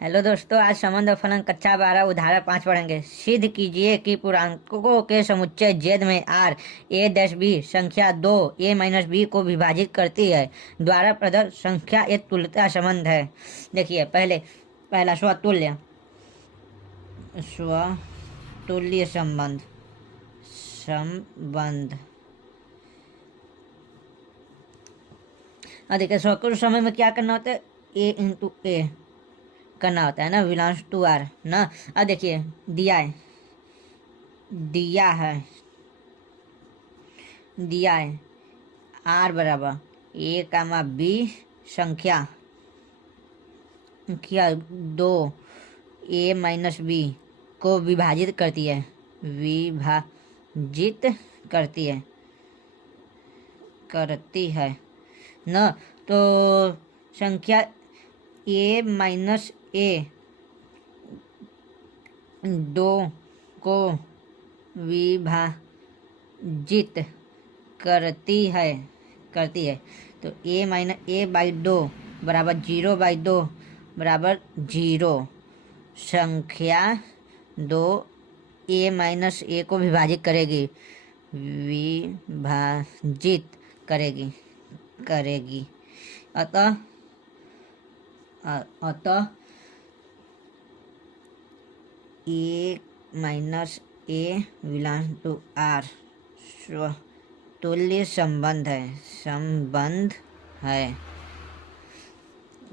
Hello दोस्तों, आज संबंध और फलन कक्षा 12 उदाहरण 5 पढ़ेंगे। सिद्ध कीजिए कि पूर्णांकों के समुच्चय जेड में आर ए डैश बी संख्या 2 ए माइनस बी को विभाजित करती है। द्वारा प्रदत्त संख्या एक तुल्यता संबंध है। देखिए पहला स्वतुल्य स्वतुल्य संबंध संबंध देखिए स्वतुल्य संबंध में क्या करना होता है, ए इंटू ए करना होता है ना, बिलोंग्स टू आर ना। अब देखिए दिया है आर बराबर ए कामा बी संख्या क्या 2 ए माइनस बी को विभाजित करती है ना। तो संख्या ए माइनस ए 2 को विभाजित करती है तो ए माइनस ए बाई 2 बराबर 0 बाई 2 बराबर 0। संख्या 2 ए माइनस ए को विभाजित करेगी अतः A minus A belongs to R स्वतुल्य संबंध है।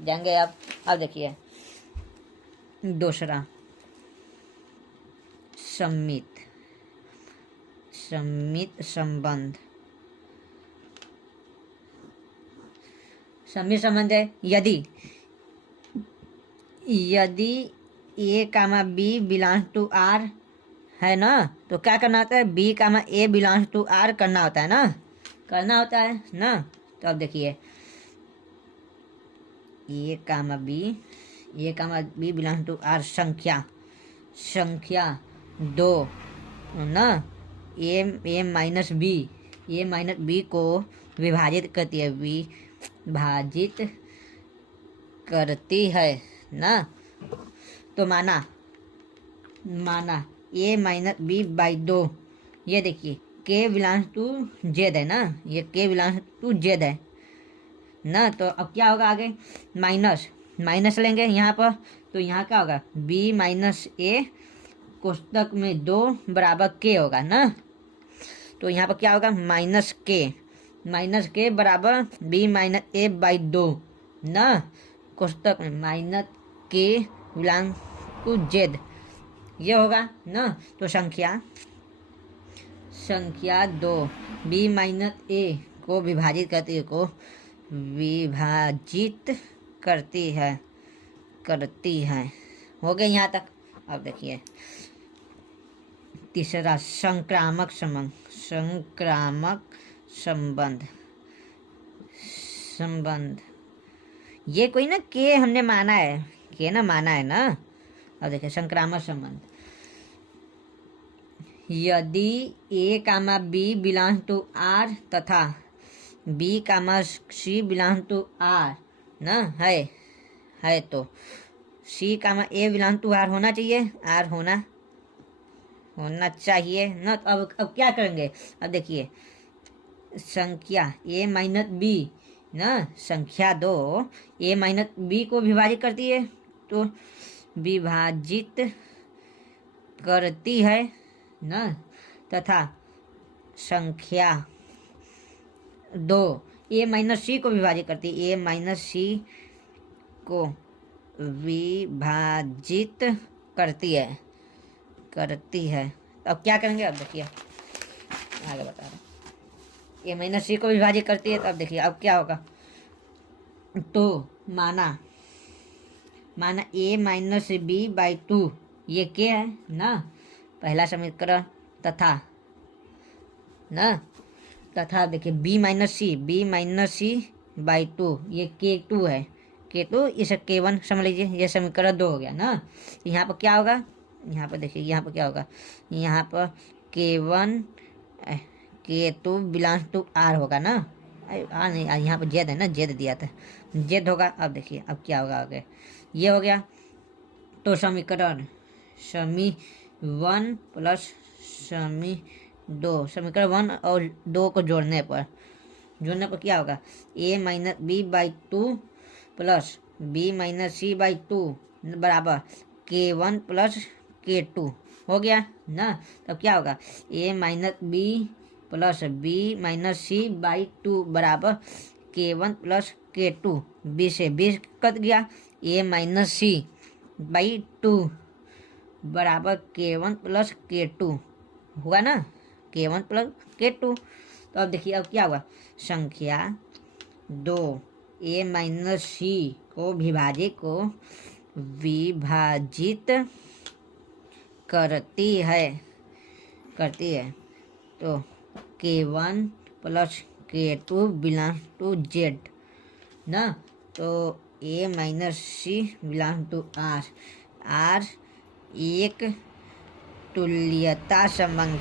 जाएंगे अब देखिए दूसरा सम्मित संबंध है। यदि A comma B belongs to R है ना, तो क्या करना होता है, B comma A belongs to R करना होता है ना। तो अब देखिए A comma B belongs to R संख्या 2 ना ए माइनस बी को विभाजित करती है ना। तो माना ए माइनस बी बाई 2, ये देखिए के बिलोंग्स टू जेड है ना, ये के बिलोंग्स टू जेड है ना। तो अब क्या होगा, आगे माइनस लेंगे यहाँ पर, तो यहाँ क्या होगा, बी माइनस ए कोष्टक में 2 बराबर के होगा ना। तो यहाँ पर क्या होगा, माइनस के बराबर बी माइनस ए बाई 2 ना, कोष्टक में माइनस के बिलोंग्स टू जेड, ये होगा ना। तो संख्या 2 बी माइनस ए को विभाजित करती है। हो गए यहाँ तक। अब देखिए तीसरा संक्रामक संबंध ये कोई ना के हमने माना है ना। अब देखिए संक्रामक संबंध, यदि A comma B belongs to R तथा B comma C belongs to R ना है तो C comma A belongs to R होना चाहिए, आर होना चाहिए ना। तो अब क्या करेंगे, अब देखिए संख्या ए माइनस बी ना, संख्या 2 ए माइनस बी को विभाजित करती है, तो विभाजित करती है ना, तथा संख्या 2 ए माइनस सी को विभाजित करती है, ए माइनस सी को विभाजित करती है। तो अब क्या करेंगे, अब देखिए आगे बता रहे, ए माइनस सी को विभाजित करती है। तो अब देखिए अब क्या होगा, तो माना ए माइनस बी बाई 2 ये के है ना, पहला समीकरण, तथा देखिए बी माइनस सी बाई 2 ये के 2 है, के2 इसे के1 समझ लीजिए, ये समीकरण 2 हो गया ना। यहाँ पर क्या होगा, यहाँ पर देखिए यहाँ पर क्या होगा, यहाँ पर K1 K two belongs to are होगा ना, नहीं यहाँ पर जेड है ना, जेड दिया था, जेड होगा। अब देखिए अब क्या होगा आगे, ये हो गया तो समीकरण समी 1 प्लस समी 2, समीकरण 1 और 2 को जोड़ने पर क्या होगा, a minus B by 2 plus b minus C by 2 बराबर k1 प्लस k2 हो गया ना। तब क्या होगा, a minus B plus B minus C by 2 बराबर k1 प्लस k2, b से b कट गया, a माइनस सी बाई 2 बराबर k1 प्लस k2 होगा ना, k1 प्लस k2। तो अब देखिए अब क्या होगा, संख्या 2 a माइनस सी को विभाजित करती है तो k1 प्लस k2 बिलोंग्स टू z ना। तो a minus C belongs to r एक तुल्यता संबंध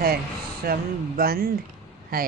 है